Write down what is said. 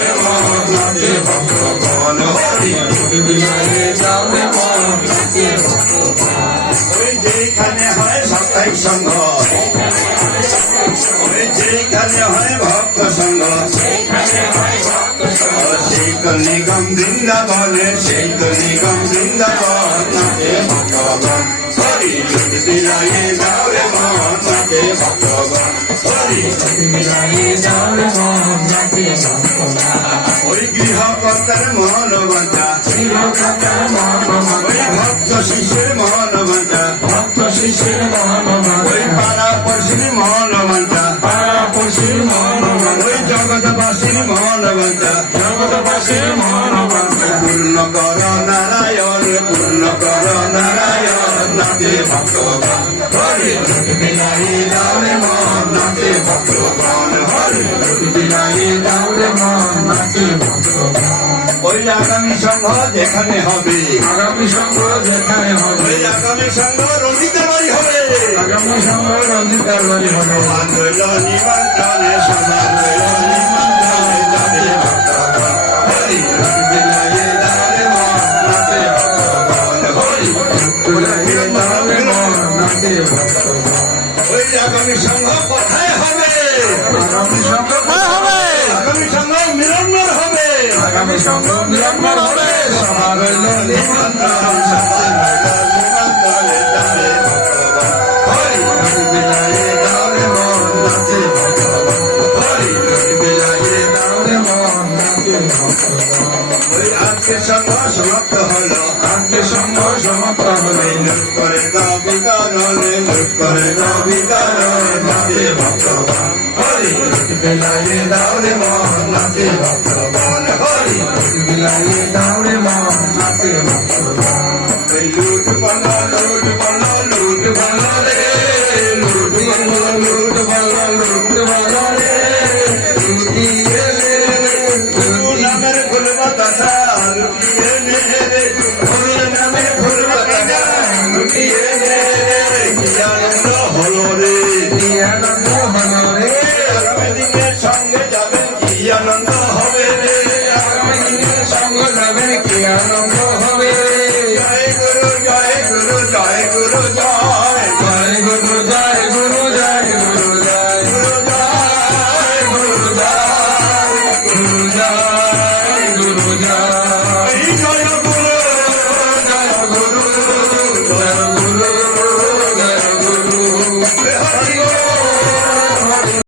রে মন নাচে ভক্তগণ হরি লুট বিলাইয়ে যাও রে মন নাচে ভক্তগণ। ওই যেখানে হয় সাপ্তাহিক সংঘ, ওই যেখানে হয় ভক্ত সংঘ, সেই তো নিগম বৃন্দাবনে, সেই তো নিগম বৃন্দাবন নাচে ভক্তগণ হরি লুট বিলাইয়ে যাও রে মন নাচে ভক্তগণ হরি লুট বিলাইয়ে যাও রে মন নাচে ভক্তগণ। ওই গৃহকর্তার মন বাঁধা, গৃহকর্তার মন বাঁধা, ওই ভক্ত শিষ্যের মন বাঁধা, ভক্ত শিষ্যের মন বাঁধা, ওই পাড়া পড়শির মন বাঁধা, পাড়া পড়শির মন বাঁধা, ওই জগৎবাসীর মন বাঁধা, জগৎবাসীর মন বাঁধা। পূর্ণ কর নারায়ণ, পূর্ণ কর নারায়ণ নাচে ভক্তগণ হরি লুট বিলাইয়ে যাও রে মন নাচে ভক্তগণ হরি লুট বিলাইয়ে যাও রে মন নাচে ভক্তগণ। ওই আগামী সংঘ যেখানে হবে, আগামী সংঘ যেখানে হবে, ওই আগামী সংঘ রঞ্জিতার বাড়ি হবে, আগামী সংঘ রঞ্জিতার বাড়ি হবে। সমান রইল নিমন্ত্রণে, সমান রইল নিমন্ত্রণে যাবে ভক্তগণ হরি লুট বিলাইয়ে যাও রে মন নাচে ভক্তগণ হরি লুট বিলাইয়ে যাও রে মন নাচে ভক্তগণ। ওই আগামী সংঘ কোথায় হবে, আগামী সংঘ কোথায় হবে, আগামী সংঘ মিলনমেল হবে, আগামী সংঘ মিলনমেল হবে। সবার রইল নিমন্ত্রণ, সবার রইল নিমন্ত্রণে যাবে ভক্তগণ হরি লুট বিলাইয়ে যাও রে মন নাচে ভক্তগণ হরি লুট বিলাইয়ে যাও রে মন নাচে ভক্তগণ। ওই আজকে সংঘ সমাপ্ত হলো, আজকে সংঘ সমাপ্ত হলো, লুট করে দাও বিকারণে, লুট করে দাও বিকারণে নাচে ভক্তগণ হরি লুট বিলাইয়ে যাও রে মন নাচে ভক্তগণ হরি লুট বিলাইয়ে যাও রে মন নাচে ভক্তগণ। ওই লুট বলো, লুট বলো, লুট বলো রে, লুট বলো, লুট বলো, লুট বলো রে, লুটি